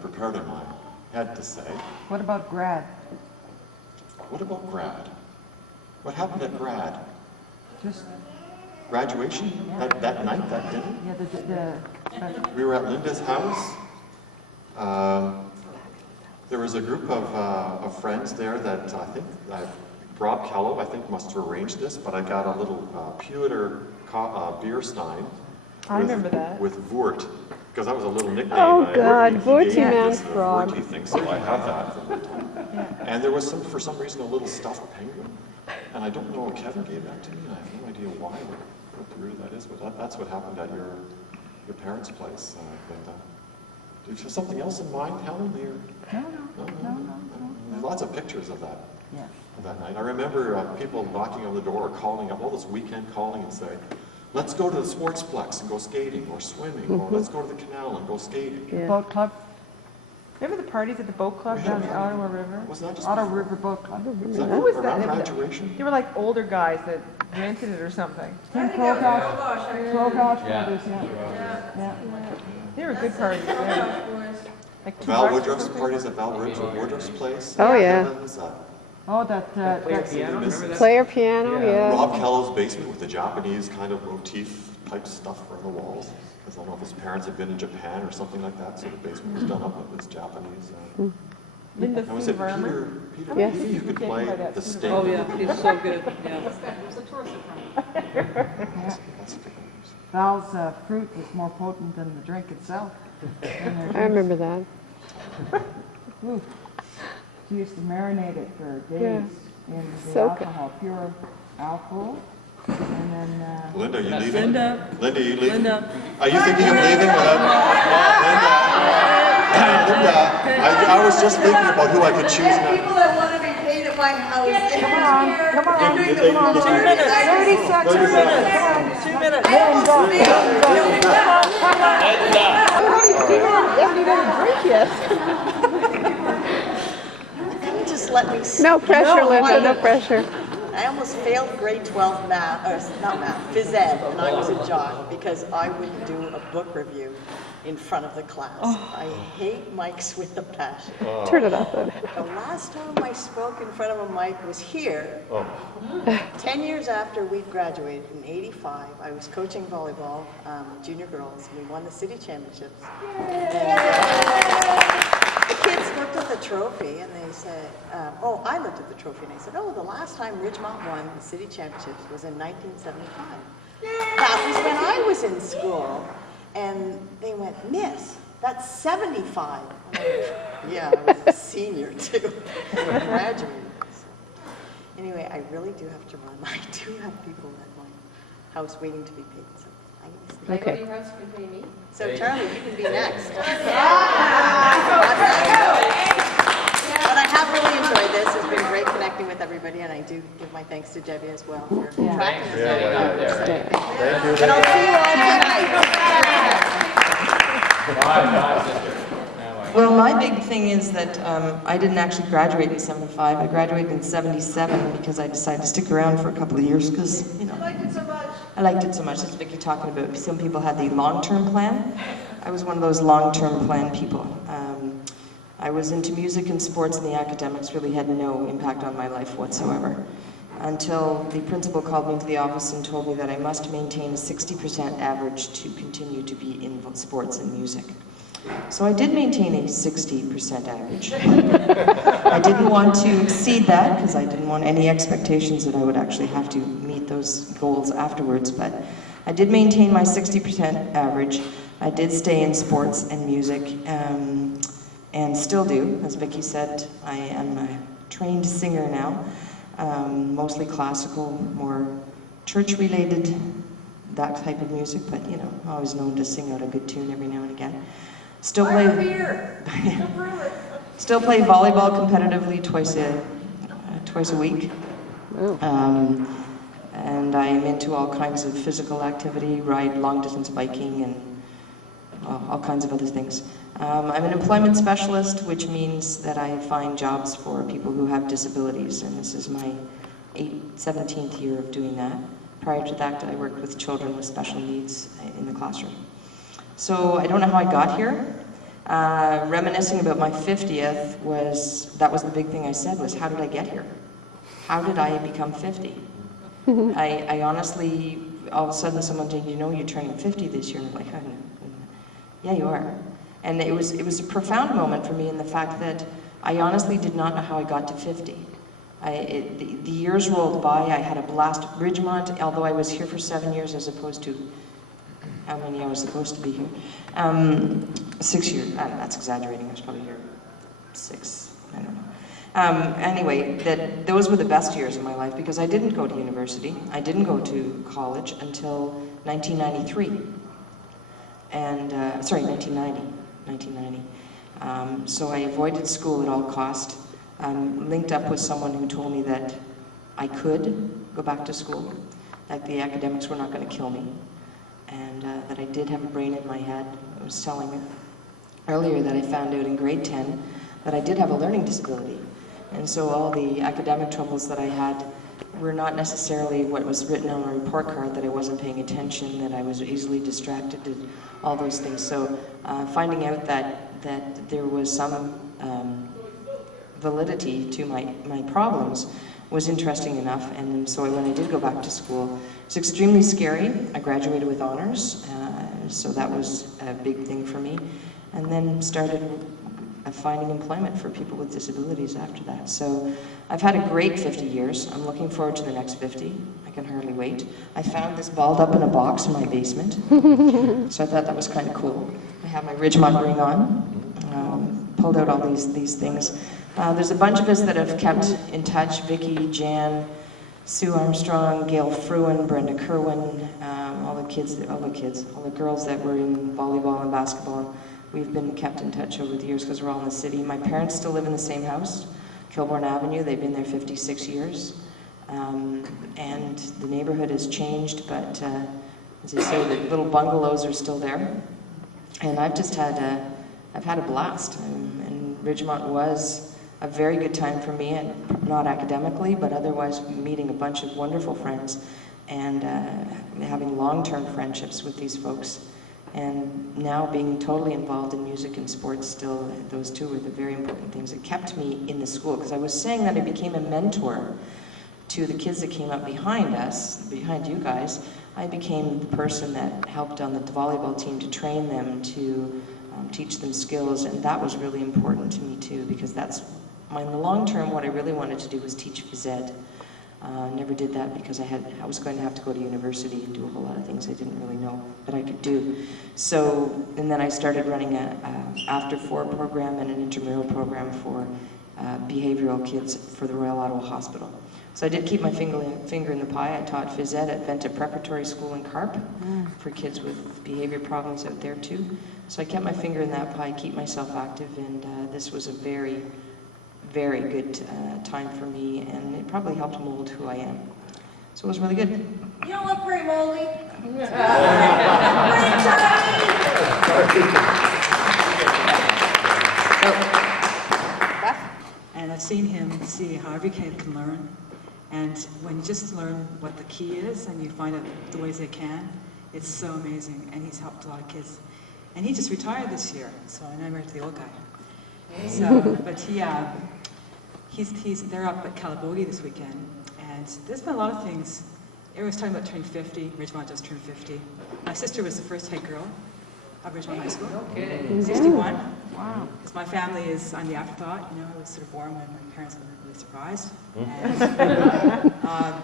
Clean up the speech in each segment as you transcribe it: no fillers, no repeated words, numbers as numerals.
prepared in my head to say. What about grad? What about grad? What happened at grad? Just Graduation? Yeah. That night, that dinner? yeah, We were at Lynda's house. There was a group of friends there that I think Rob Kello, I think, must have arranged this, but I got a little pewter beer stein. I remember that. With Voort, because that was a little nickname. Oh God, Voorty mouse mouse frog. Voorty thing, so I have that from the time. And there was for some reason, a little stuffed penguin. And I don't know, Kevin gave that to me, and I have no idea why, what the root of that is, but that's what happened at your parents' place, Lynda. Do you have something else in mind, Helen? no. There's lots of pictures of that. Yeah. Of that night. I remember people knocking on the door, calling up, all this weekend calling and saying, let's go to the sportsplex and go skating or swimming, or let's go to the canal and go skating. Yeah. Boat club? Remember the parties at the boat club down the Ottawa River? Wasn't that just Ottawa River Boat Club. was that What was that? around They were- graduation? They were like older guys that rented it or something. Krogosh Yeah. Brothers, yeah. They were good parties. Yeah. Like $2 Val or Woodruff's something. parties at Val Woodruff's place. Oh, yeah. Evans, Oh, that's Player piano, yeah. Rob Kello's basement with the Japanese kind of motif type stuff on the walls. Because I don't know if his parents had been in Japan or something like that, so the basement was done up with this Japanese. Lynda Now, was it Varmer. Peter Yes. Lee who could play the sting? Oh yeah, he's so good. Yeah. That's good news. Val's fruit was more potent than the drink itself. I remember that. Ooh. She used to marinate it for days Yeah. in the So good. alcohol, pure alcohol. And then Linda, you leaving? Linda. You leaving? Linda. Are you thinking of leaving without Linda, I was just thinking about who I could choose now. People that want to be paid at my house. come on. 2 minutes. 30 seconds. 2 minutes. 2 minutes. Can you just let me No pressure, Linda, no pressure. I almost failed grade 12 math, or not math, phys ed, and I was a jock because I wouldn't do a book review in front of the class. I hate mics with a passion. Turn it off then. The last time I spoke in front of a mic was here, 10 years after we'd graduated in '85. I was coaching volleyball, junior girls. We won the city championships. The kids looked at the trophy and they said, I looked at the trophy and I said, the last time Ridgemont won the city championships was in 1975. That was when I was in school. And they went, Miss, that's 75. I'm like, yeah, I was a senior too. I graduated. So, anyway, I really do have to run. I do have people at my house waiting to be paid. So I need to sleep. Okay. Your house can pay me. So Charlie, you can be next. But I have really enjoyed this. It's been great connecting with everybody, and I do give my thanks to Debbie as well for tracking us all. Thank you. And I'll see you all tonight. Well, my big thing is that I didn't actually graduate in '75. I graduated in '77 because I decided to stick around for a couple of years because, I liked it so much. I liked it so much. That's Vicki talking about. Some people had the long-term plan. I was one of those long-term plan people. I was into music and sports, and the academics really had no impact on my life whatsoever. Until the principal called me into the office and told me that I must maintain a 60% average to continue to be in sports and music. So I did maintain a 60% average. I didn't want to exceed that because I didn't want any expectations that I would actually have to meet those goals afterwards, but I did maintain my 60% average. I did stay in sports and music, and still do. As Vicki said, I am a trained singer now. Mostly classical, more church-related, that type of music, but always known to sing out a good tune every now and again. Still play volleyball competitively twice a week. And I am into all kinds of physical activity, ride long-distance biking, and all kinds of other things. I'm an employment specialist, which means that I find jobs for people who have disabilities, and this is my 17th year of doing that. Prior to that, I worked with children with special needs in the classroom. So I don't know how I got here. Reminiscing about my 50th that was the big thing I said was, how did I get here? How did I become 50? I honestly, all of a sudden someone said, you know, you're turning 50 this year. And I'm like, yeah, you are. And it was a profound moment for me in the fact that I honestly did not know how I got to 50. The years rolled by, I had a blast. Ridgemont, although I was here for 7 years as opposed to how many I was supposed to be here. 6 years, that's exaggerating, I was probably here 6, I don't know. Anyway, those were the best years of my life because I didn't go to university. I didn't go to college until 1993. And, 1990. So I avoided school at all cost. Linked up with someone who told me that I could go back to school, that the academics were not going to kill me, and that I did have a brain in my head. I was telling you earlier that I found out in grade 10 that I did have a learning disability. And so all the academic troubles that I had were not necessarily what was written on a report card, that I wasn't paying attention, that I was easily distracted, all those things. So finding out that there was some validity to my problems was interesting enough. And so when I did go back to school, it was extremely scary. I graduated with honors, so that was a big thing for me. And then started finding employment for people with disabilities after that. So I've had a great 50 years. I'm looking forward to the next 50. I can hardly wait. I found this balled up in a box in my basement, so I thought that was kind of cool. I have my Ridgemont ring on, pulled out all these things. There's a bunch of us that have kept in touch: Vicky, Jan, Sue Armstrong, Gail Fruin, Brenda Kerwin, all the girls that were in volleyball and basketball. We've been kept in touch over the years because we're all in the city. My parents still live in the same house, Kilbourne Avenue. They've been there 56 years. And the neighborhood has changed, but as I say, the little bungalows are still there. And I've just had I've had a blast. And Ridgemont was a very good time for me, and not academically, but otherwise meeting a bunch of wonderful friends and having long-term friendships with these folks. And now being totally involved in music and sports still, those two were the very important things that kept me in the school. Because I was saying that I became a mentor to the kids that came up behind us, behind you guys. I became the person that helped on the volleyball team to train them, to teach them skills, and that was really important to me too, because that's, in the long term, what I really wanted to do was teach phys ed. Never did that because I was going to have to go to university and do a whole lot of things I didn't really know that I could do. So, and then I started running a after-4 program and an intramural program for behavioral kids for the Royal Ottawa Hospital. So I did keep my finger in the pie. I taught phys ed at Venta Preparatory School in Carp for kids with behavior problems out there too. So I kept my finger in that pie, keep myself active, and this was a very, very good time for me, and it probably helped mold who I am. So it was really good. You don't look very moldy. And I've seen him see how every kid can learn. And when you just learn what the key is and you find out the ways they can, it's so amazing. And he's helped a lot of kids. And he just retired this year, so I know I'm married to the old guy. So, but they're up at Calabogie this weekend, and there's been a lot of things. Everyone's talking about turning 50. Ridgemont just turned 50. My sister was the first head girl of Ridgemont High School. Okay. 61. Wow. Because my family is, I'm the afterthought. You know, I was sort of born when my parents were really surprised. And,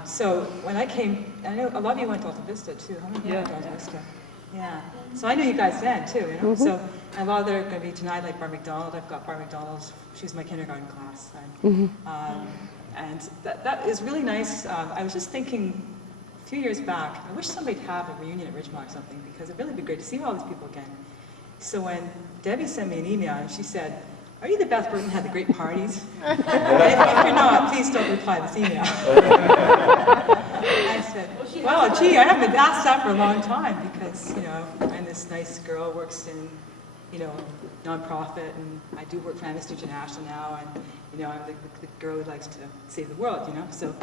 so when I came, I know a lot of you went to Alta Vista too. How many of you went to Alta Vista? Yeah. So I knew you guys then too, you know. So a lot of them are going to be tonight, like Bar McDonald. I've got Bar McDonald. She was my kindergarten class. And that is really nice. I was just thinking a few years back, I wish somebody'd have a reunion at Ridgemont or something, because it'd really be great to see all these people again. So when Debbie sent me an email and she said, "Are you the Beth Berton had the great parties?" And if you're not, please don't reply this email. I said, well, gee, I haven't been asked that for a long time, because, you know, I'm this nice girl, works in, you know, nonprofit, and I do work for Amnesty International now, and, you know, I'm the girl who likes to save the world, you know. So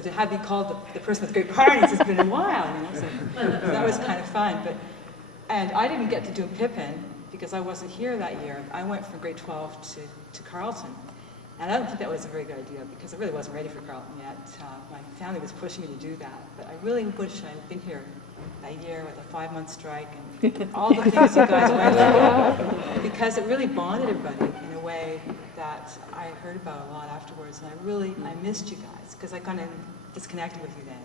to have me called the person with great parties has been a while, you know. So that was kind of fun. And I didn't get to do Pippin because I wasn't here that year. I went from grade 12 to Carleton. And I don't think that was a very good idea because I really wasn't ready for Carleton yet. My family was pushing me to do that. But I really wish I had been here that year with a 5-month strike and all the things you guys went through. Because it really bonded everybody in a way that I heard about a lot afterwards. And I missed you guys because I kind of disconnected with you then.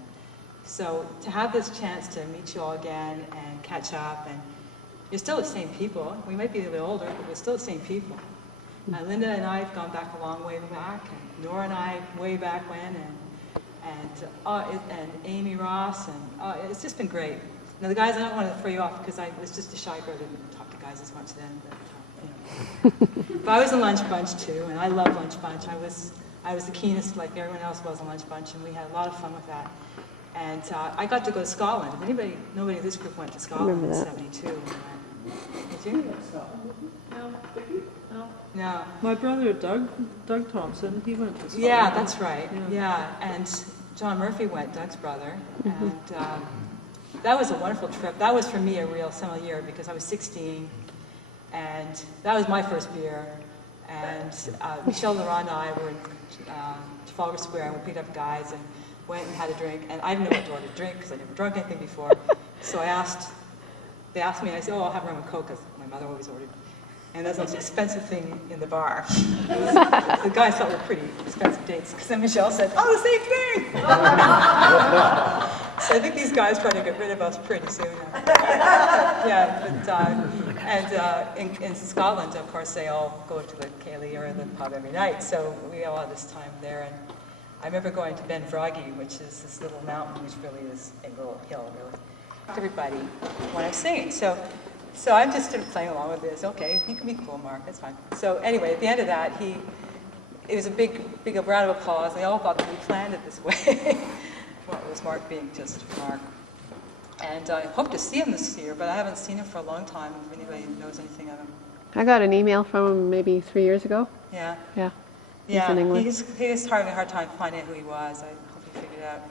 So to have this chance to meet you all again and catch up, and you're still the same people. We might be a little bit older, but we're still the same people. Lynda and I have gone back a long way back, and Nora and I way back when, and Amy Ross, and it's just been great. Now the guys, I don't want to throw you off because I was just a shy girl, didn't talk to guys as much then. But, but I was in Lunch Bunch too, and I love Lunch Bunch. I was the keenest, like everyone else was in Lunch Bunch, and we had a lot of fun with that. And I got to go to Scotland. Nobody in this group went to Scotland in '72. Did you? No. My brother Doug Thompson, he went to Scotland. Yeah, that's right. Yeah, and John Murphy went, Doug's brother, and that was a wonderful trip. That was for me a real seminal year because I was 16, and that was my first beer. And Michelle Laurent and I were in Trafalgar Square, and we picked up guys and went and had a drink. And I didn't know what to order to drink because I never drunk anything before. So they asked me, and I said, "Oh, I'll have rum and Coke," because my mother always ordered. And that's the most expensive thing in the bar. The guys thought we were pretty expensive dates, because then Michelle said, "Oh, the same thing!" So I think these guys try to get rid of us pretty soon. In Scotland, of course, they all go to the Cayley or the pub every night, so we all had this time there. And I remember going to Ben Vraggy, which is this little mountain, which really is a little hill, really. Everybody when I'm singing. So I'm just sort of playing along with this. Okay, you can be cool, Mark, that's fine. So anyway, at the end of that, it was a big round of applause. They all thought that we planned it this way. Well, it was Mark being just Mark. And I hope to see him this year, but I haven't seen him for a long time, if anybody knows anything of him. I got an email from him maybe 3 years ago. Yeah. Yeah. Yeah, in England. he was having a hard time finding out who he was. I hope he figured it out.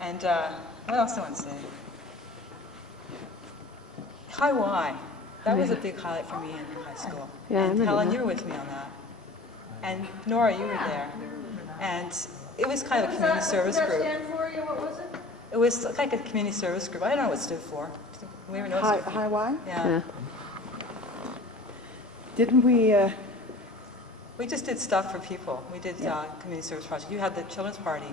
And what else do I want to say? High Y. That was a big highlight for me in high school. Yeah, I and remember Helen, that. you were with me on that. And Nora, you were there. And it was kind of a community service group. What did that stand for you? What was it? It was like a community service group. I don't know what it stood for. We ever know what it stood for? High Y? Yeah. Didn't we, We just did stuff for people. We did community service projects. You had the children's party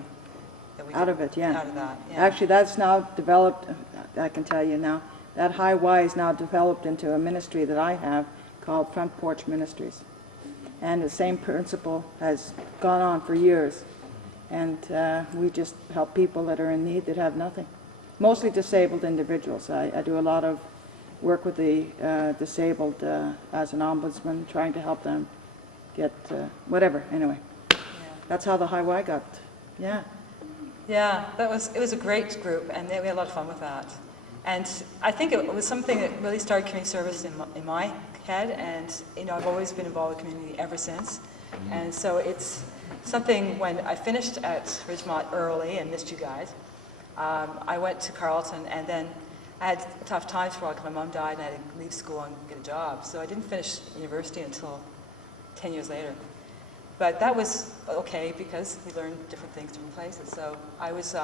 that we did out of it, yeah. out of that. Yeah. Actually, that's now developed, I can tell you now, that High Y is now developed into a ministry that I have called Front Porch Ministries. And the same principle has gone on for years. And we just help people that are in need that have nothing. Mostly disabled individuals. I do a lot of work with the disabled as an ombudsman, trying to help them get whatever, anyway. Yeah. That's how the High Y got, yeah. Yeah, it was a great group, and we had a lot of fun with that. And I think it was something that really started community service in my head, and I've always been involved with community ever since. And so it's something, when I finished at Ridgemont early and missed you guys, I went to Carleton, and then I had tough times for a while because my mom died and I had to leave school and get a job. So I didn't finish university until 10 years later. But that was okay because we learned different things, different places. So I was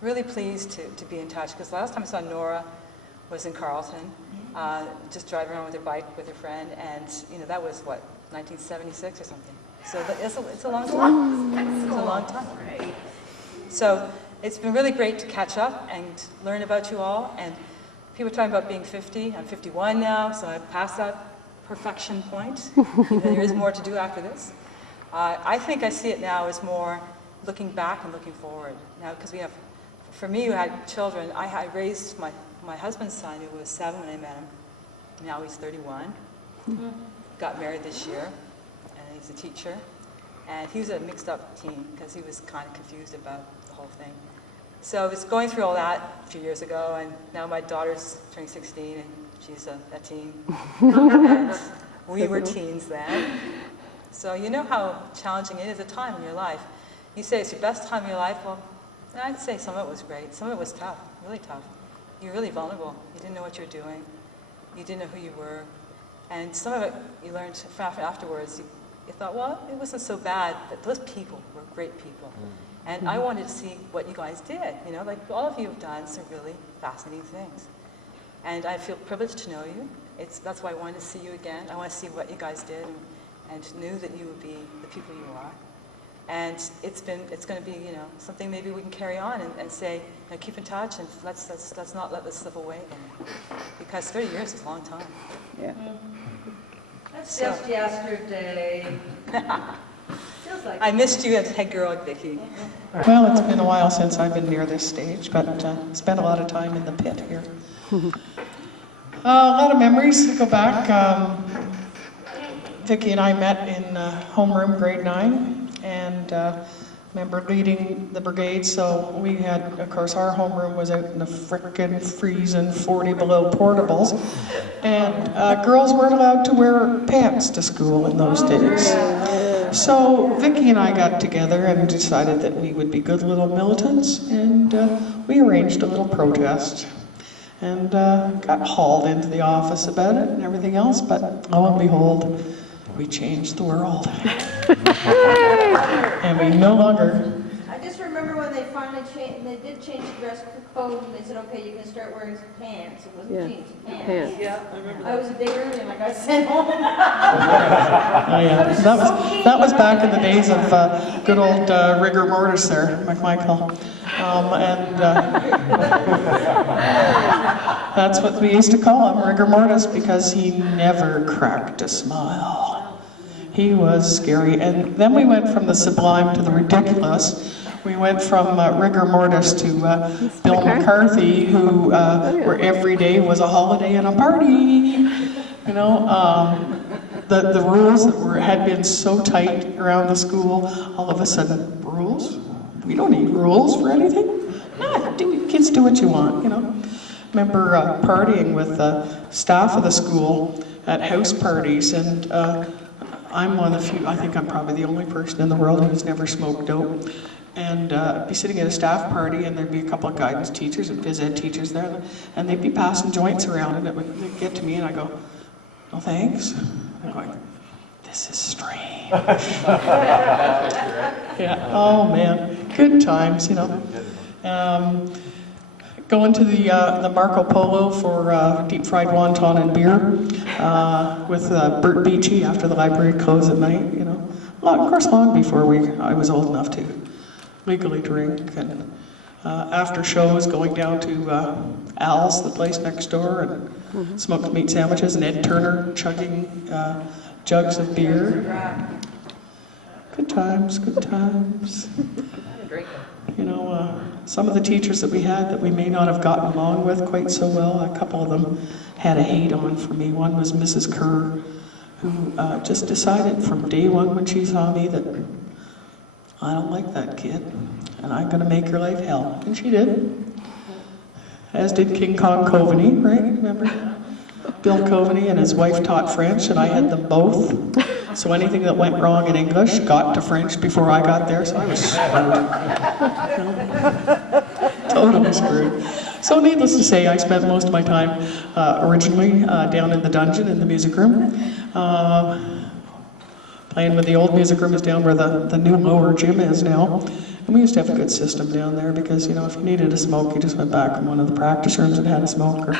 really pleased to be in touch, because last time I saw Nora was in Carleton, just driving around with her bike with her friend, and that was what, 1976 or something. So it's a long time. It's a long time. So it's been really great to catch up and learn about you all. And people are talking about being 50. I'm 51 now, so I've passed that perfection point. There is more to do after this. I think I see it now as more looking back and looking forward. Now, because we have, for me who had children, I raised my husband's son, who was 7 when I met him. Now he's 31. Got married this year, and he's a teacher. And he was a mixed up teen because he was kind of confused about the whole thing. So I was going through all that a few years ago, and now my daughter's turning 16, and she's a teen. And we were teens then. So you know how challenging it is, a time in your life. You say it's your best time in your life. Well, I'd say some of it was great. Some of it was tough, really tough. You're really vulnerable. You didn't know what you were doing. You didn't know who you were. And some of it you learned afterwards. You thought, well, it wasn't so bad, but those people were great people. And I wanted to see what you guys did, you know, like all of you have done some really fascinating things. And I feel privileged to know you. That's why I wanted to see you again. I want to see what you guys did and knew that you would be the people you are. And it's going to be, you know, something maybe we can carry on and say, you know, keep in touch and let's not let this slip away again. Because 30 years is a long time. Yeah. That's just yesterday. Feels like I missed you as head girl, Vicki. Well, it's been a while since I've been near this stage, but spent a lot of time in the pit here. A lot of memories to go back. Vicki and I met in homeroom grade 9, and remember leading the brigade, so we had, of course, our homeroom was out in the frickin' freezing 40 below portables, and girls weren't allowed to wear pants to school in those days. So Vicki and I got together and decided that we would be good little militants, and we arranged a little protest, and got hauled into the office about it and everything else, but lo and behold, we changed the world. And we no longer... I just remember when they finally did change the dress code, and they said, okay, you can start wearing some pants. It wasn't jeans, pants. Yeah, I remember I that. was a day early and I got sent home. Oh yeah, that was back in the days of good old rigor mortis there, McMichael. That's what we used to call him, rigor mortis, because he never cracked a smile. He was scary. And then we went from the sublime to the ridiculous. We went from rigor mortis to Bill McCarthy, who where every day was a holiday and a party. You know, the rules that had been so tight around the school, all of a sudden, rules? We don't need rules for anything. No, kids do what you want, you know. Remember partying with staff of the school at house parties, and I'm one of the few, I think I'm probably the only person in the world who's never smoked dope. And be sitting at a staff party, and there'd be a couple of guidance teachers and phys ed teachers there, and they'd be passing joints around, and they'd get to me, and I go, no thanks. I'm going, this is strange. Yeah, oh man, good times, you know. Going to the Marco Polo for deep fried wonton and beer with Bert Beachy after the library closed at night, you know. Well, of course, long before I was old enough to legally drink, and after shows going down to Al's, the place next door, and smoked meat sandwiches, and Ed Turner chugging jugs of beer. Good times, good times. You know, some of the teachers that we had that we may not have gotten along with quite so well, a couple of them had a hate on for me. One was Mrs. Kerr, who just decided from day one when she saw me that I don't like that kid, and I'm going to make her life hell. And she did. As did King Kong Coveney, right? Remember? Bill Coveney and his wife taught French, and I had them both. So anything that went wrong in English got to French before I got there, so I was screwed. Totally screwed. So needless to say, I spent most of my time originally down in the dungeon in the music room. Playing with the old music room is down where the new lower gym is now. And we used to have a good system down there because, you know, if you needed a smoke, you just went back in one of the practice rooms and had a smoke. Or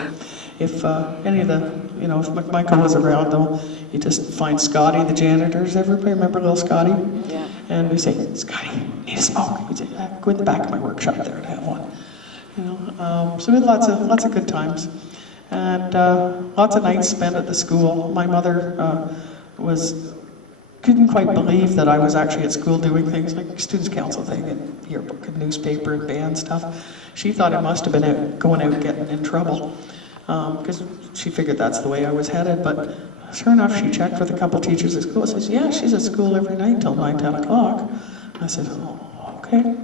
if any of the, you know, if McMichael was around, though, you just find Scotty, the janitors. Everybody remember little Scotty? Yeah. And we say, Scotty, need a smoke? He'd say, go in the back of my workshop there and have one. You know, so we had lots of good times. And lots of nights spent at the school. My mother couldn't quite believe that I was actually at school doing things like students' council thing and yearbook and newspaper and band stuff. She thought I must have been going out getting in trouble because she figured that's the way I was headed. But sure enough, she checked with a couple teachers at school and says, yeah, she's at school every night till 9, 10 o'clock. I said, oh, okay.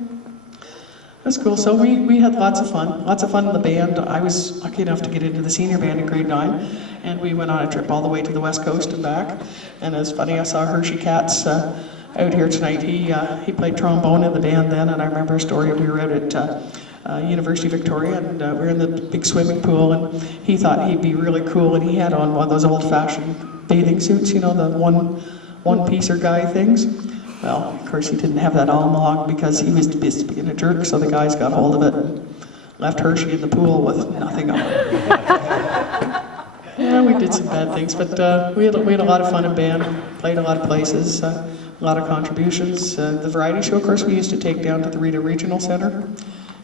That's cool. So we had lots of fun in the band. I was lucky enough to get into the senior band in grade 9, and we went on a trip all the way to the West Coast and back. And it's funny, I saw Hershey Katz out here tonight. He played trombone in the band then, and I remember a story. We were out at University of Victoria, and we were in the big swimming pool, and he thought he'd be really cool, and he had on one of those old-fashioned bathing suits, you know, the one-piecer guy things. Well, of course, he didn't have that all along because he was busy being a jerk, so the guys got hold of it and left Hershey in the pool with nothing on. Yeah, we did some bad things, but we had a lot of fun in band, played a lot of places, a lot of contributions. The variety show, of course, we used to take down to the Rita Regional Center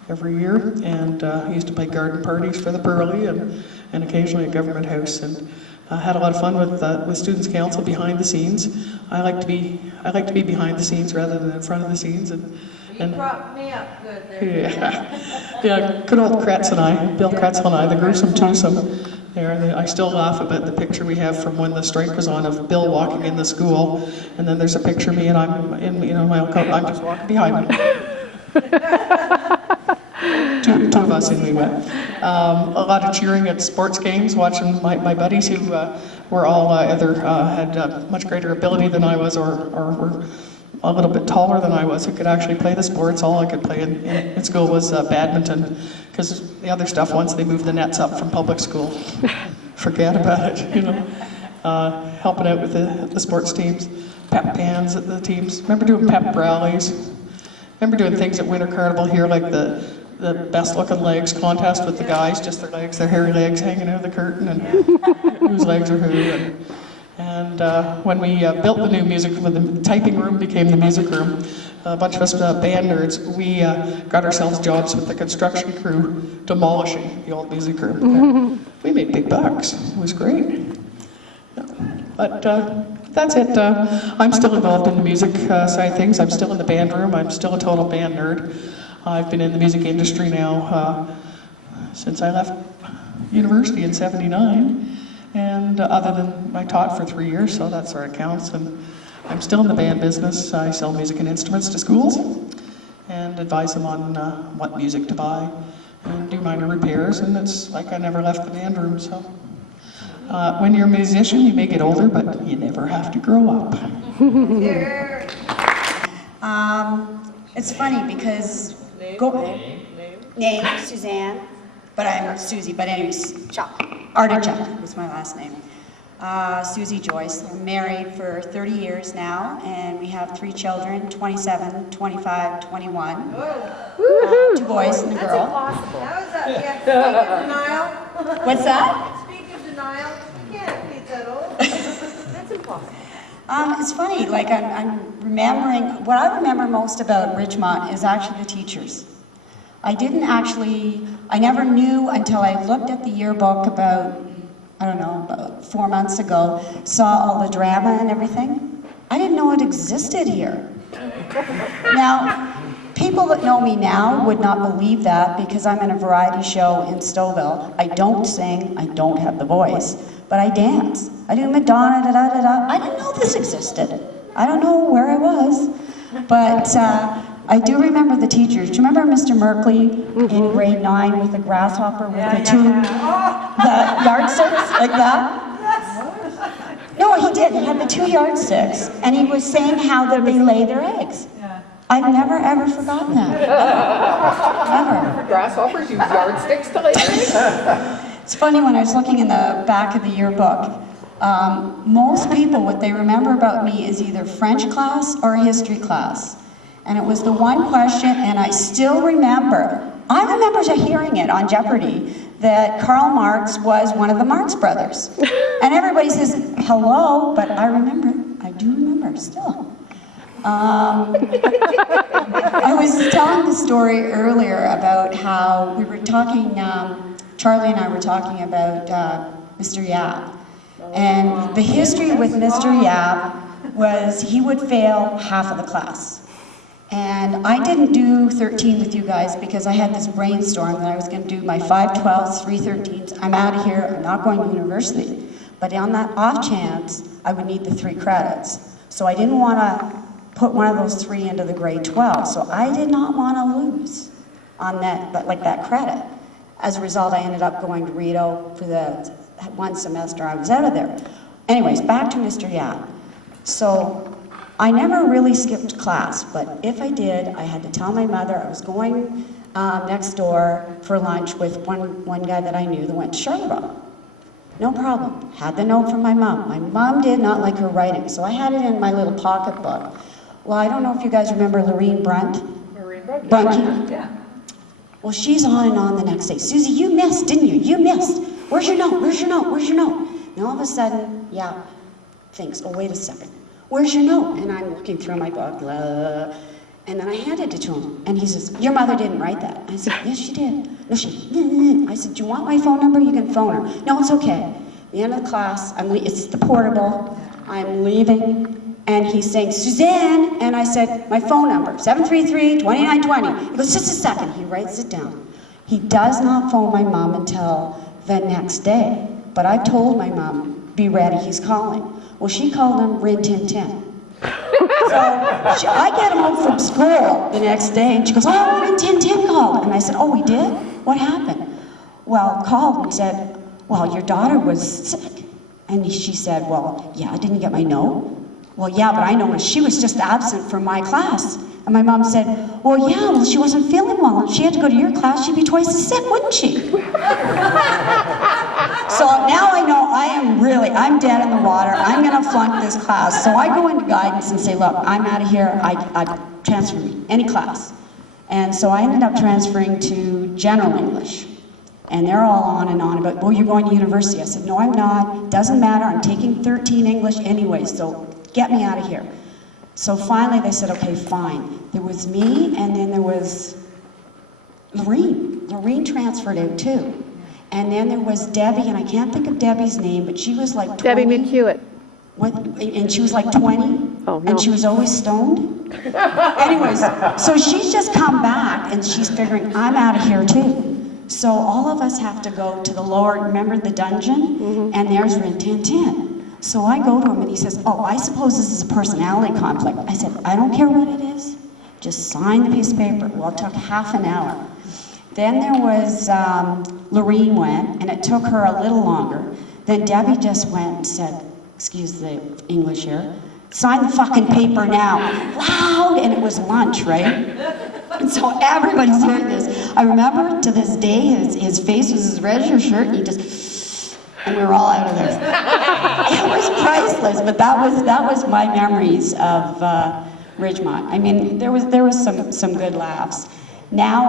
every year, and used to play garden parties for the Pearly and occasionally a government house. And had a lot of fun with Students' Council behind the scenes. I like to be behind the scenes rather than in front of the scenes. And You propped me up good there. yeah, good old Kretz and I, Bill Kretzel and I, the gruesome twosome. There, I still laugh about the picture we have from when the strike was on of Bill walking in the school, and then there's a picture of me and I'm in, my own coat. I'm just walking behind him. Two of us, and we went. A lot of cheering at sports games, watching my buddies who were all either had much greater ability than I was, or were a little bit taller than I was, who could actually play the sports. All I could play in school was badminton, because the other stuff, once they moved the nets up from public school, forget about it, you know. Helping out with the sports teams, pep bands at the teams. Remember doing pep rallies. Remember doing things at Winter Carnival here, like the best looking legs contest with the guys, just their legs, their hairy legs hanging out of the curtain, and whose legs are who. And when we built the new music, when the typing room became the music room, a bunch of us band nerds, we got ourselves jobs with the construction crew demolishing the old music room. We made big bucks. It was great. Yeah. But that's it. I'm still involved in the music side of things. I'm still in the band room. I'm still a total band nerd. I've been in the music industry now since I left university in '79. And other than I taught for 3 years, so that sort of counts. And I'm still in the band business. I sell music and instruments to schools and advise them on what music to buy and do minor repairs. And it's like I never left the band room. So when you're a musician, you may get older, but you never have to grow up. It's funny because name Suzanne, but I'm Susie. But anyways, Artichuk is my last name. Susie Joyce. I'm married for 30 years now, and we have 3 children, 27, 25, 21. 2 boys and a girl. How is that? Yeah, speak of denial. What's that? Speak of denial. You can't be that old. That's impossible. It's funny, like I'm remembering, what I remember most about Ridgemont is actually the teachers. I never knew until I looked at the yearbook about 4 months ago, saw all the drama and everything. I didn't know it existed here. Now, people that know me now would not believe that because I'm in a variety show in Stouffville. I don't sing, I don't have the voice, but I dance. I do Madonna, da-da-da-da. I didn't know this existed. I don't know where I was, but I do remember the teachers. Do you remember Mr. Merkley in grade 9 with the grasshopper with the yardsticks like that? No, he did. He had the 2 yardsticks, and he was saying how that they lay their eggs. I've never ever forgotten that. Never. Grasshoppers use yardsticks to lay their eggs? It's funny, when I was looking in the back of the yearbook, most people, what they remember about me is either French class or history class. And it was the one question, and I still remember hearing it on Jeopardy, that Karl Marx was one of the Marx brothers. And everybody says, hello, but I do remember still. I was telling the story earlier about how we were talking, Charlie and I were talking about Mr. Yap. And the history with Mr. Yap was he would fail half of the class. And I didn't do 13 with you guys because I had this brainstorm that I was going to do my 5/12s, 3/13s. I'm out of here, I'm not going to university. But on that off chance, I would need the 3 credits. So I didn't want to put one of those 3 into the grade 12. So I did not want to lose on that, but like that credit. As a result, I ended up going to Rideau for the 1 semester I was out of there. Anyways, back to Mr. Yap. So I never really skipped class, but if I did, I had to tell my mother I was going next door for lunch with one guy that I knew that went to Charlottesville. No problem. Had the note from my mom. My mom did not like her writing, so I had it in my little pocketbook. Well, I don't know if you guys remember Lorene Brunt. Bunky? Yeah. Well, she's on and on the next day. Susie, you missed, didn't you? You missed. Where's your note? Where's your note? Where's your note? And all of a sudden, yeah, thinks, oh, wait a second. Where's your note? And I'm looking through my book, blah, and then I handed it to him. And he says, your mother didn't write that. I said, yes, she did. No, she didn't. I said, do you want my phone number? You can phone her. No, it's okay. The end of the class, it's the portable. I'm leaving. And he's saying, Suzanne, and I said, my phone number, 733-2920. He goes, just a second. He writes it down. He does not phone my mom until the next day. But I told my mom, be ready, he's calling. Well, she called him Rin Tin Tin. So I get home from school the next day, and she goes, oh, Rin Tin Tin called. And I said, oh, he did? What happened? Well, called and said, well, your daughter was sick. And she said, well, yeah, didn't you get my note? Well, yeah, but I know she was just absent from my class. And my mom said, well, yeah, well, she wasn't feeling well. And she had to go to your class, she'd be twice as sick, wouldn't she? So now I know I'm dead in the water. I'm going to flunk this class. So I go into guidance and say, look, I'm out of here. I transfer me, any class. And so I ended up transferring to general English. And they're all on and on about, well, you're going to university. I said, no, I'm not. Doesn't matter. I'm taking 13 English anyway, so get me out of here. So finally they said, okay, fine. There was me, and then there was Lorene. Lorene transferred out too. And then there was Debbie, and I can't think of Debbie's name, but she was like 20. Debbie McHewitt. What? And she was like 20, oh, no. And she was always stoned. Anyways, so she's just come back, and she's figuring, I'm out of here too. So all of us have to go to the lower, remember the dungeon? Mm-hmm. And there's Rin Tin Tin. So I go to him and he says, oh, I suppose this is a personality conflict. I said, I don't care what it is. Just sign the piece of paper. Well, it took half an hour. Then there was, Lorene went, and it took her a little longer. Then Debbie just went and said, excuse the English here, sign the fucking paper now. Loud, and it was lunch, right? And so everybody's hearing this. I remember to this day, his face was as red as your shirt, and he just, and we were all out of there. It was priceless, but that was my memories of Ridgemont. I mean, there was some good laughs. Now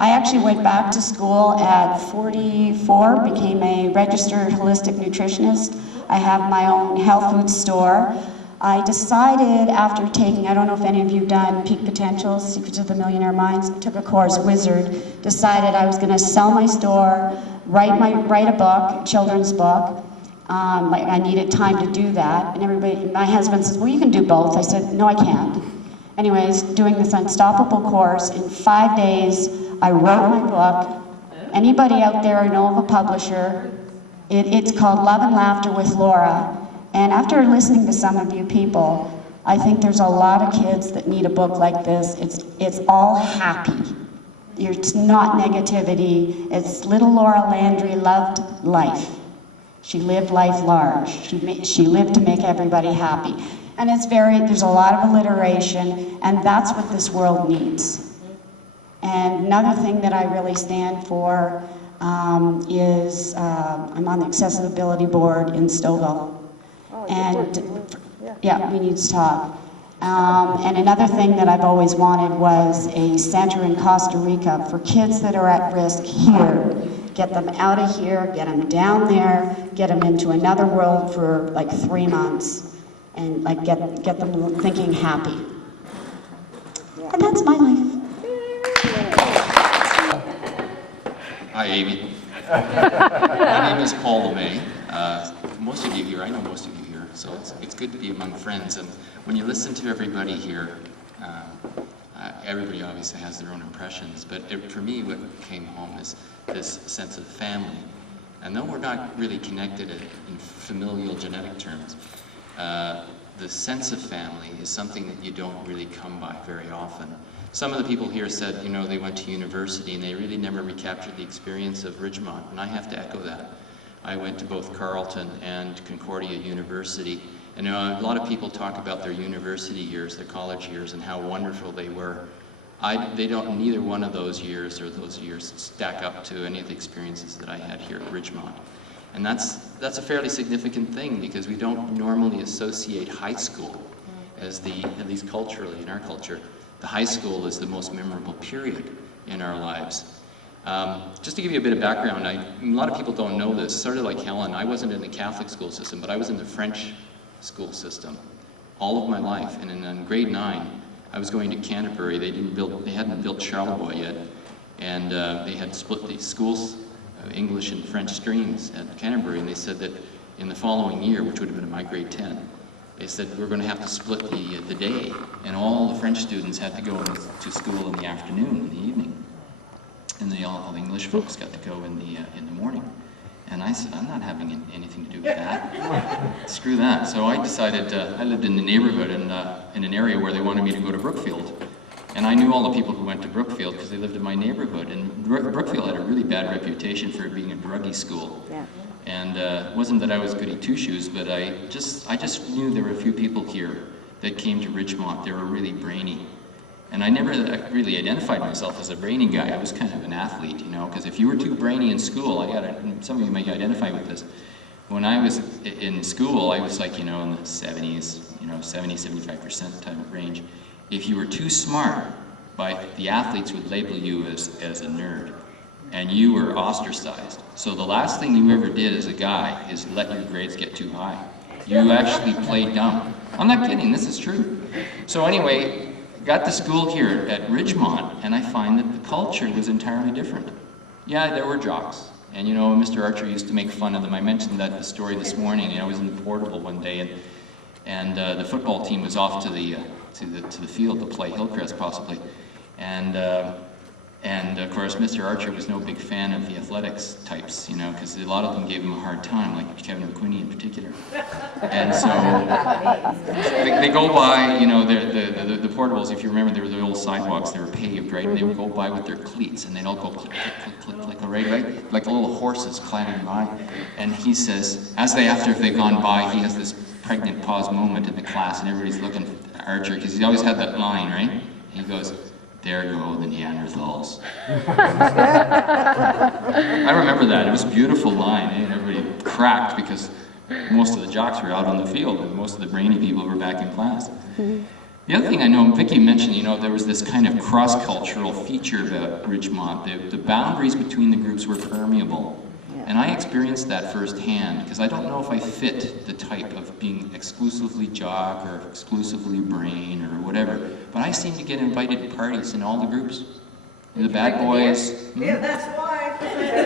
I actually went back to school at 44, became a registered holistic nutritionist. I have my own health food store. I decided after taking, I don't know if any of you have done Peak Potential, Secrets of the Millionaire Minds, took a course, Wizard, decided I was going to sell my store, write a book, children's book. I needed time to do that. And everybody, my husband says, well, you can do both. I said, no, I can't. Anyways, doing this Unstoppable course, in 5 days, I wrote my book. Anybody out there know of a publisher? It's called Love and Laughter with Laura. And after listening to some of you people, I think there's a lot of kids that need a book like this. It's all happy. It's not negativity. It's little Laura Landry loved life. She lived life large. She lived to make everybody happy. And there's a lot of alliteration, and that's what this world needs. And another thing that I really stand for is I'm on the accessibility board in Stouffville. And yeah, we need to talk. And another thing that I've always wanted was a center in Costa Rica for kids that are at risk here. Get them out of here, get them down there, get them into another world for like 3 months, and like get them thinking happy. And that's my life. Hi, Amy. My name is Paul Lemay. Most of you here, I know most of you here, so it's good to be among friends. And when you listen to everybody here, everybody obviously has their own impressions, but for me what came home is this sense of family. And though we're not really connected in familial genetic terms, the sense of family is something that you don't really come by very often. Some of the people here said, you know, they went to university and they really never recaptured the experience of Ridgemont, and I have to echo that. I went to both Carleton and Concordia University, and a lot of people talk about their university years, their college years, and how wonderful they were. Neither one of those years or those years stack up to any of the experiences that I had here at Ridgemont. And that's a fairly significant thing because we don't normally associate high school as at least culturally in our culture, the high school is the most memorable period in our lives. Just to give you a bit of background, a lot of people don't know this, sort of like Helen, I wasn't in the Catholic school system, but I was in the French school system all of my life. And in grade 9, I was going to Canterbury. They hadn't built Charlevoix yet, and they had split the schools, English and French streams at Canterbury, and they said that in the following year, which would have been my grade 10, they said we're going to have to split the day, and all the French students had to go to school in the afternoon, in the evening, and all the English folks got to go in the morning. And I said, I'm not having anything to do with that. Screw that. So I decided, I lived in the neighborhood in an area where they wanted me to go to Brookfield. And I knew all the people who went to Brookfield because they lived in my neighborhood. And Brookfield had a really bad reputation for being a druggy school. Yeah. And it wasn't that I was goody two-shoes, but I just knew there were a few people here that came to Ridgemont. They were really brainy. And I never really identified myself as a brainy guy. I was kind of an athlete, you know, because if you were too brainy in school, some of you might identify with this. When I was in school, I was like, you know, in the 70s, you know, 70, 75% type of range. If you were too smart, the athletes would label you as a nerd, and you were ostracized. So the last thing you ever did as a guy is let your grades get too high. You actually played dumb. I'm not kidding, this is true. So anyway, got to school here at Ridgemont, and I find that the culture was entirely different. Yeah, there were jocks, and you know, Mr. Archer used to make fun of them. I mentioned the story this morning. You know, I was in the portable one day, and the football team was off to the field to play Hillcrest possibly, and of course Mr. Archer was no big fan of the athletics types, you know, because a lot of them gave him a hard time, like Kevin McQueenie in particular. And so they go by, you know, the portables, if you remember, they were the old sidewalks, they were paved, right? And they would go by with their cleats, and they'd all go click, click, click, click, click, right? Like little horses climbing by. And he says, after they've gone by, he has this pregnant pause moment in the class, and everybody's looking at Archer, because he always had that line, right? And he goes, "There go the Neanderthals." I remember that. It was a beautiful line, and everybody cracked because most of the jocks were out on the field, and most of the brainy people were back in class. The other thing I know, Vicki mentioned, you know, there was this kind of cross-cultural feature about Ridgemont. The boundaries between the groups were permeable. And I experienced that firsthand, because I don't know if I fit the type of being exclusively jock or exclusively brain or whatever, but I seem to get invited to parties in all the groups. The bad boys. Yeah, that's why.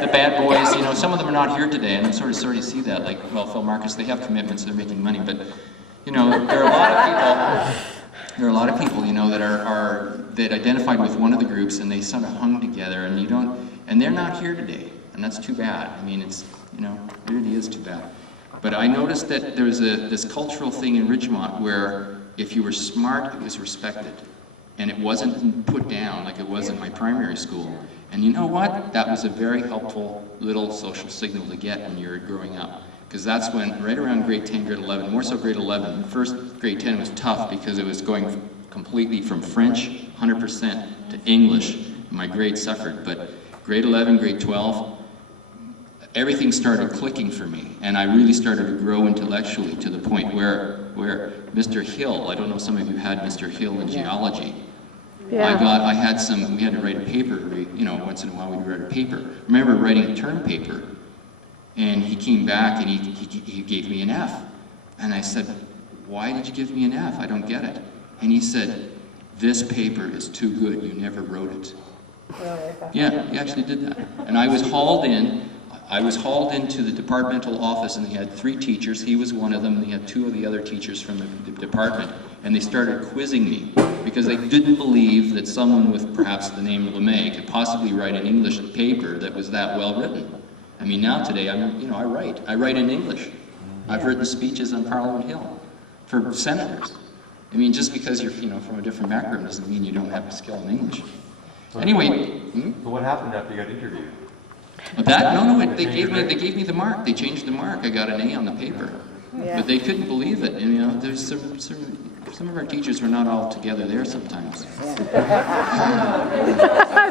The bad boys, you know, some of them are not here today, and I'm sort of sorry to see that. Like, well, Phil Marcus, they have commitments, they're making money, but, you know, there are a lot of people, you know, that identified with one of the groups, and they sort of hung together, and they're not here today. And that's too bad. I mean, it's, you know, it really is too bad. But I noticed that there was this cultural thing in Ridgemont where if you were smart, it was respected. And it wasn't put down like it was in my primary school. And you know what? That was a very helpful little social signal to get when you were growing up. Because that's when, right around grade 10, grade 11, more so grade 11, first grade 10 was tough because it was going completely from French, 100%, to English. My grade suffered. But grade 11, grade 12, everything started clicking for me, and I really started to grow intellectually to the point where Mr. Hill, I don't know if some of you had Mr. Hill in geology. Yeah. We had to write a paper, you know, once in a while we'd write a paper. I remember writing a term paper, and he came back and he gave me an F. And I said, "Why did you give me an F? I don't get it." And he said, "This paper is too good, you never wrote it." Yeah, he actually did that. And I was hauled into the departmental office, and they had 3 teachers. He was one of them, and they had 2 of the other teachers from the department, and they started quizzing me because they didn't believe that someone with perhaps the name Lemay could possibly write an English paper that was that well written. I mean, now today, I write in English. I've written speeches on Parliament Hill for senators. I mean, just because you're, you know, from a different background doesn't mean you don't have a skill in English. Anyway. So what happened after you got interviewed? They gave me the mark. They changed the mark. I got an A on the paper. Yeah. But they couldn't believe it. And, you know, there's some of our teachers were not all together there sometimes.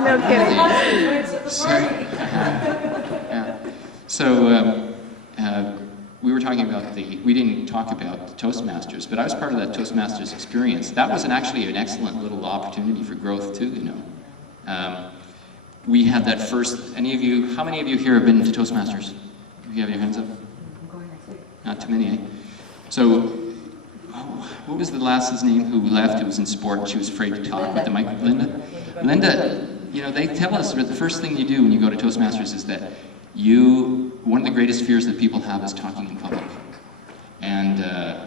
No kidding. So talking about we didn't talk about the Toastmasters, but I was part of that Toastmasters experience. That was actually an excellent little opportunity for growth too, you know. We had that first, how many of you here have been to Toastmasters? You have your hands up? Not too many, eh? So, what was the lass's name who left, who was in sport, she was afraid to talk with the mic? Lynda? Lynda, you know, they tell us that the first thing you do when you go to Toastmasters is that one of the greatest fears that people have is talking in public. And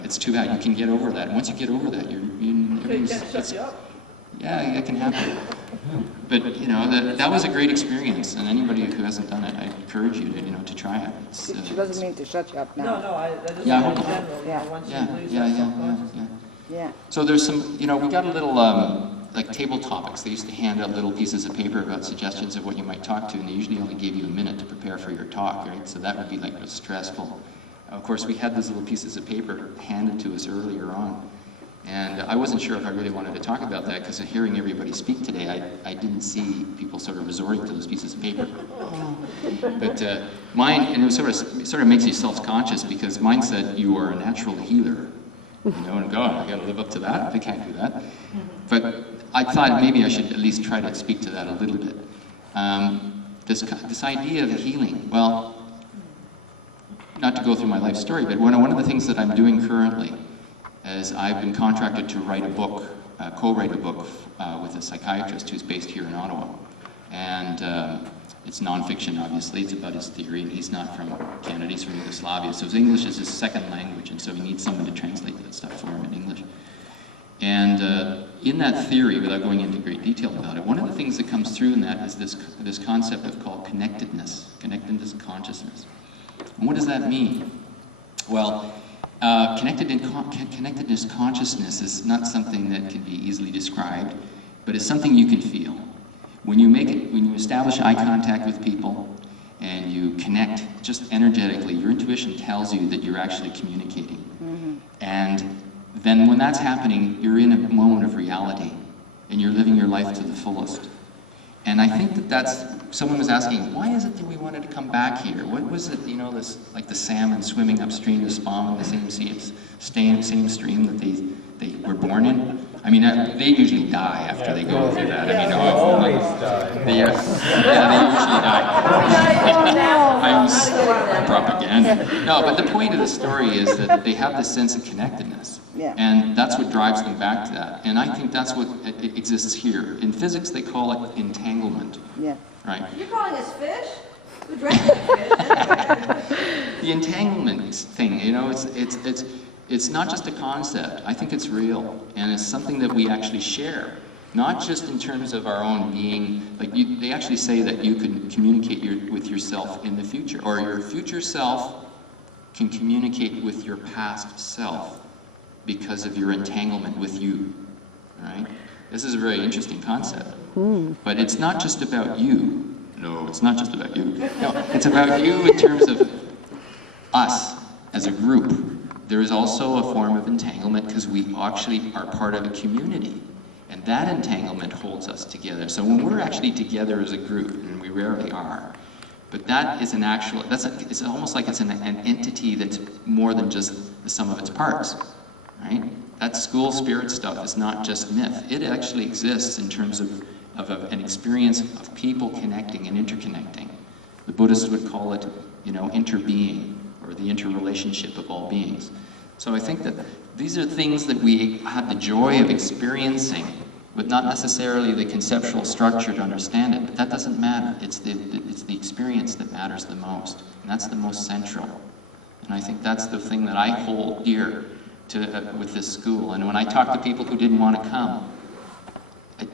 it's too bad. You can get over that. And once you get over that, yeah, it can happen. But, you know, that was a great experience, and anybody who hasn't done it, I encourage you to, to try it. She doesn't mean to shut you up now. No, I just yeah, in general, once you lose that self-consciousness. Yeah. So there's some, we got a little, like table topics. They used to hand out little pieces of paper about suggestions of what you might talk to, and they usually only gave you a minute to prepare for your talk, right? So that would be like stressful. Of course, we had these little pieces of paper handed to us earlier on. And I wasn't sure if I really wanted to talk about that, because hearing everybody speak today, I didn't see people sort of resorting to those pieces of paper. But mine, and it sort of makes you self-conscious, because mine said, "You are a natural healer." And God, I got to live up to that. I can't do that. But I thought maybe I should at least try to speak to that a little bit. This idea of healing. Well, not to go through my life story, but one of the things that I'm doing currently is I've been contracted to write a book, co-write a book with a psychiatrist who's based here in Ottawa. And it's non-fiction, obviously. It's about his theory, and he's not from Canada, he's from Yugoslavia. So his English is his second language, and so he needs someone to translate that stuff for him in English. And in that theory, without going into great detail about it, one of the things that comes through in that is this concept called connectedness consciousness. And what does that mean? Well, connectedness consciousness is not something that can be easily described, but it's something you can feel. When you establish eye contact with people and you connect just energetically, your intuition tells you that you're actually communicating. Mm-hmm. And then when that's happening, you're in a moment of reality and you're living your life to the fullest. And I think that's, someone was asking, why is it that we wanted to come back here? What was it, this, like the salmon swimming upstream, the spawn in the same stream that they were born in? I mean, they usually die after they go through that. I mean, they usually die. I'm propaganda. No, but the point of the story is that they have this sense of connectedness. Yeah. And that's what drives them back to that. And I think that's what exists here. In physics, they call it entanglement. Yeah. Right? You're calling us fish? Who drank the fish? The entanglement thing, it's not just a concept. I think it's real, and it's something that we actually share. Not just in terms of our own being, they actually say that you can communicate with yourself in the future, or your future self can communicate with your past self because of your entanglement with you, right? This is a very interesting concept, but it's not just about you. No, it's not just about you. No, it's about you in terms of us as a group. There is also a form of entanglement because we actually are part of a community, and that entanglement holds us together. So when we're actually together as a group, and we rarely are, but that is it's almost like it's an entity that's more than just the sum of its parts, right? That school spirit stuff is not just myth. It actually exists in terms of an experience of people connecting and interconnecting. The Buddhists would call it, interbeing, or the interrelationship of all beings. So I think that these are things that we have the joy of experiencing, with not necessarily the conceptual structure to understand it, but that doesn't matter. It's the experience that matters the most, and that's the most central. And I think that's the thing that I hold dear with this school. And when I talk to people who didn't want to come,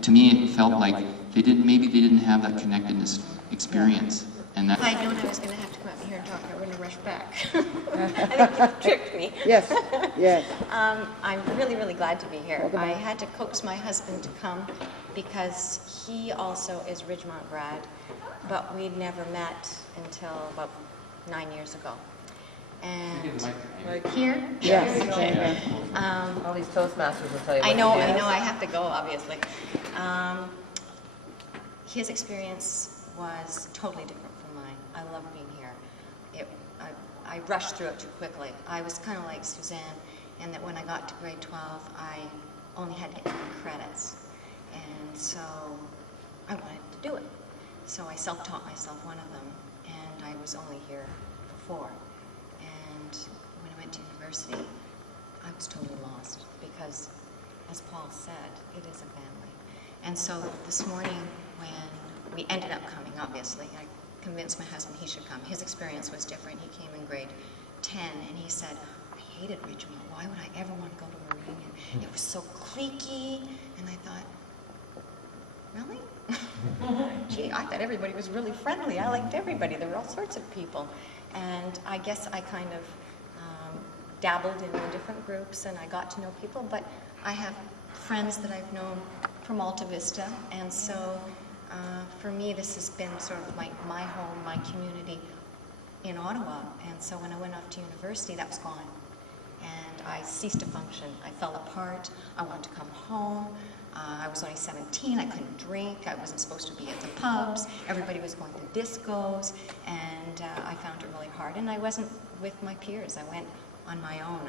to me it felt like maybe they didn't have that connectedness experience. And that. If I'd known I was going to have to come up here and talk, I wouldn't have rushed back. I think you tricked me. Yes, yes. I'm really, really glad to be here. I had to coax my husband to come because he also is Ridgemont grad, but we'd never met until about 9 years ago. And here? Yes. All these Toastmasters will tell you what I know, I I have to go, obviously. His experience was totally different from mine. I love being here. I rushed through it too quickly. I was kind of like Suzanne, in that when I got to grade 12, I only had to get 3 credits. And so I wanted to do it. So I self-taught myself one of them, and I was only here for 4. And when I went to university, I was totally lost because, as Paul said, it is a family. And so this morning, when we ended up coming, obviously, I convinced my husband he should come. His experience was different. He came in grade 10, and he said, I hated Ridgemont. Why would I ever want to go to a reunion? It was so cliquey. And I thought, really? Gee, I thought everybody was really friendly. I liked everybody. There were all sorts of people. And I guess I kind of dabbled in different groups, and I got to know people. But I have friends that I've known from Alta Vista, and so for me, this has been sort of my home, my community in Ottawa. And so when I went off to university, that was gone. And I ceased to function. I fell apart. I wanted to come home. I was only 17. I couldn't drink. I wasn't supposed to be at the pubs. Everybody was going to discos. And I found it really hard. And I wasn't with my peers. I went on my own.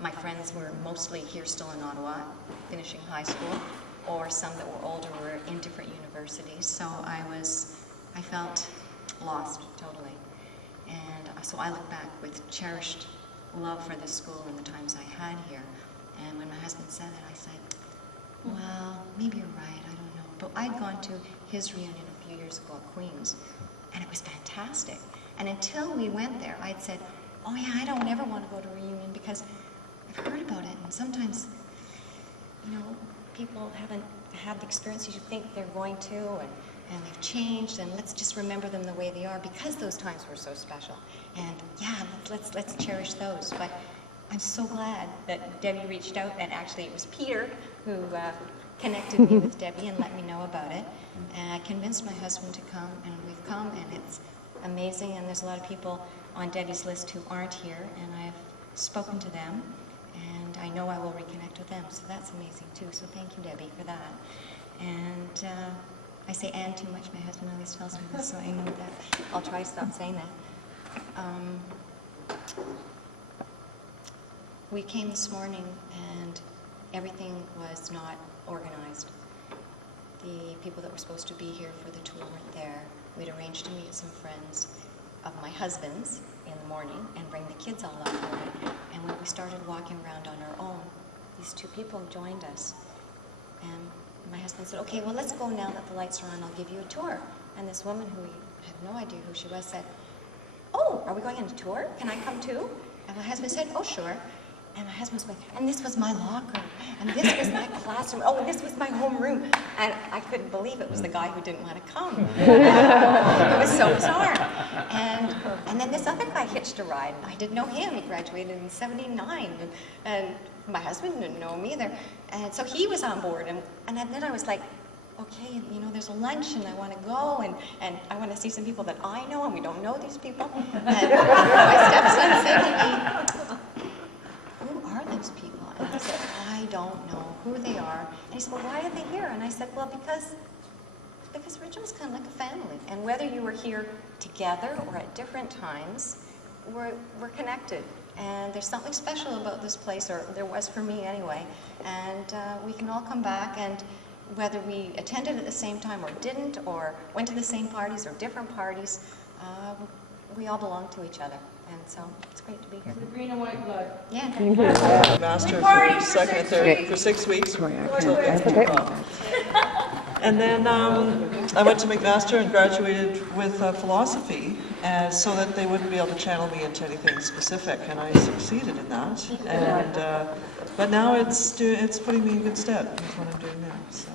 My friends were mostly here still in Ottawa, finishing high school, or some that were older were in different universities. So I felt lost totally. And so I look back with cherished love for this school and the times I had here. And when my husband said it, I said, well, maybe you're right, I don't know. But I'd gone to his reunion a few years ago at Queen's, and it was fantastic. And until we went there, I'd said, oh yeah, I don't ever want to go to a reunion because I've heard about it, and sometimes, you know, people haven't had the experiences you think they're going to, and they've changed, and let's just remember them the way they are because those times were so special. And yeah, let's cherish those. But I'm so glad that Debbie reached out, and actually it was Peter who connected me with Debbie and let me know about it. And I convinced my husband to come, and we've come, and it's amazing. And there's a lot of people on Debbie's list who aren't here, and I've spoken to them, and I know I will reconnect with them. So that's amazing too. So thank you, Debbie, for that. And I say "and" too much. My husband always tells me this, so I know that. I'll try to stop saying that. We came this morning, and everything was not organized. The people that were supposed to be here for the tour weren't there. We'd arranged to meet some friends of my husband's in the morning and bring the kids all up for it. And when we started walking around on our own, these 2 people joined us. And my husband said, okay, well, let's go now that the lights are on. I'll give you a tour. And this woman, who we had no idea who she was, said, oh, are we going on a tour? Can I come too? And my husband said, oh, sure. And my husband was like, and this was my locker, and this was my classroom, oh, and this was my homeroom. And I couldn't believe it was the guy who didn't want to come. It was so bizarre. And then this other guy hitched a ride, and I didn't know him. He graduated in '79, and my husband didn't know him either. And so he was on board, and then I was like, okay, you know, there's a lunch, and I want to go, and I want to see some people that I know, and we don't know these people. And my stepson said to me, who are those people? And I said, I don't know who they are. And he said, well, why are they here? And I said, well, because Ridgemont's kind of like a family. And whether you were here together or at different times, we're connected. And there's something special about this place, or there was for me anyway. And we can all come back, and whether we attended at the same time or didn't, or went to the same parties or different parties, we all belong to each other. And so it's great to be here. The green and white blood. Yeah. Master for second and third for 6 weeks until it gets too hot. And then I went to McMaster and graduated with philosophy, so that they wouldn't be able to channel me into anything specific, and I succeeded in that. And but now it's putting me in good stead with what I'm doing now. So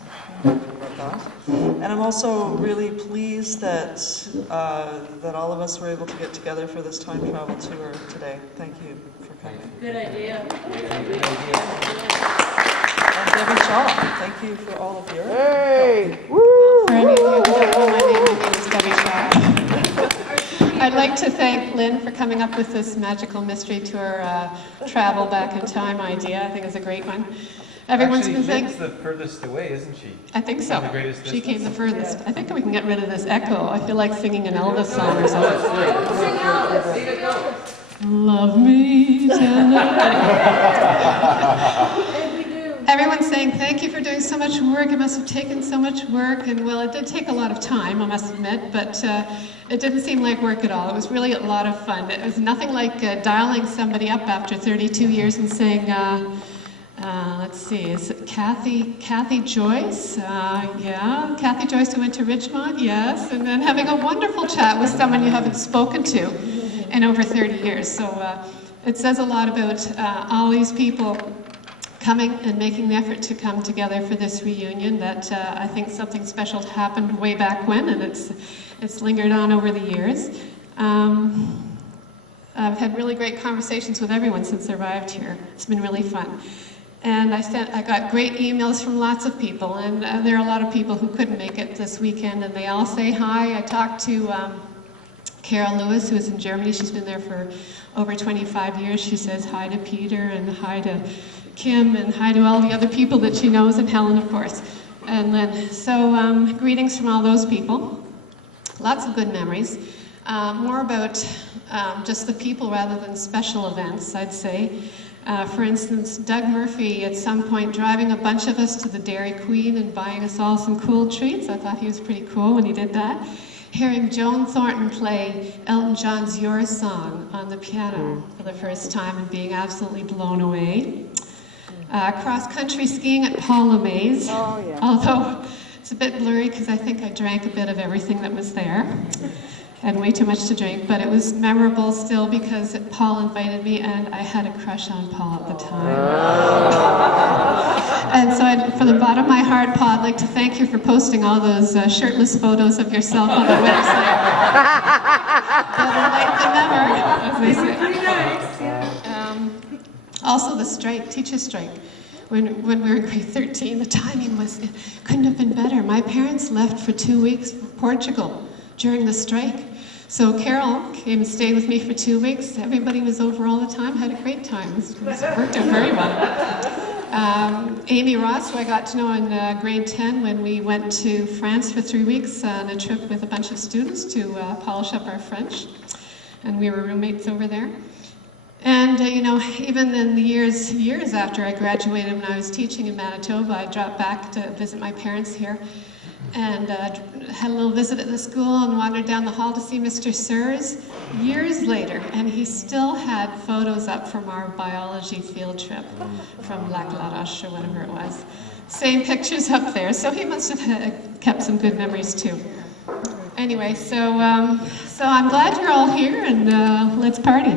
I'm happy about that. And I'm also really pleased that that all of us were able to get together for this time travel tour today. Thank you for coming. Good idea. And Debbie Shaw, thank you for all of your help. For any of you who don't know, my name is Debbie Shaw. I'd like to thank Lynn for coming up with this magical mystery tour travel back in time idea. I think it's a great one. Everyone's been saying. Lynn's the furthest away, isn't she? I think so. The greatest She came the distance. furthest. I think we can get rid of this echo. I feel like singing an Elvis song or something. Love me tender. Everyone's saying, thank you for doing so much work. It must have taken so much work. And well, it did take a lot of time, I must admit, but it didn't seem like work at all. It was really a lot of fun. It was nothing like dialing somebody up after 32 years and saying, let's see, is it Kathy Joyce? Yeah, Kathy Joyce who went to Richmond, yes. And then having a wonderful chat with someone you haven't spoken to in over 30 years. So it says a lot about all these people coming and making the effort to come together for this reunion, that I think something special happened way back when, and it's lingered on over the years. I've had really great conversations with everyone since I arrived here. It's been really fun. And I got great emails from lots of people, and there are a lot of people who couldn't make it this weekend, and they all say hi. I talked to Carol Lewis, who is in Germany. She's been there for over 25 years. She says hi to Peter and hi to Kim and hi to all the other people that she knows, and Helen, of course, and Lynn. So greetings from all those people. Lots of good memories. More about just the people rather than special events, I'd say. For instance, Doug Murphy at some point driving a bunch of us to the Dairy Queen and buying us all some cool treats. I thought he was pretty cool when he did that. Hearing Joan Thornton play Elton John's Your Song on the piano for the first time and being absolutely blown away. Cross-country skiing at Paul Lemay's, although it's a bit blurry because I think I drank a bit of everything that was there. Had way too much to drink, but it was memorable still because Paul invited me and I had a crush on Paul at the time. And so from the bottom of my heart, Paul, I'd like to thank you for posting all those shirtless photos of yourself on the website. Better late than never, as they say. Also the strike, teacher strike. When we were in grade 13, the timing couldn't have been better. My parents left for 2 weeks for Portugal during the strike. So Carol came and stayed with me for 2 weeks. Everybody was over all the time, had a great time. It worked out very well. Amy Ross, who I got to know in grade 10 when we went to France for 3 weeks on a trip with a bunch of students to polish up our French. And we were roommates over there. And, you know, even in the years after I graduated, when I was teaching in Manitoba, I dropped back to visit my parents here and had a little visit at the school and wandered down the hall to see Mr. Sears years later. And he still had photos up from our biology field trip from Lac La Roche or whatever it was. Same pictures up there. So he must have kept some good memories too. Anyway, so I'm glad you're all here and let's party.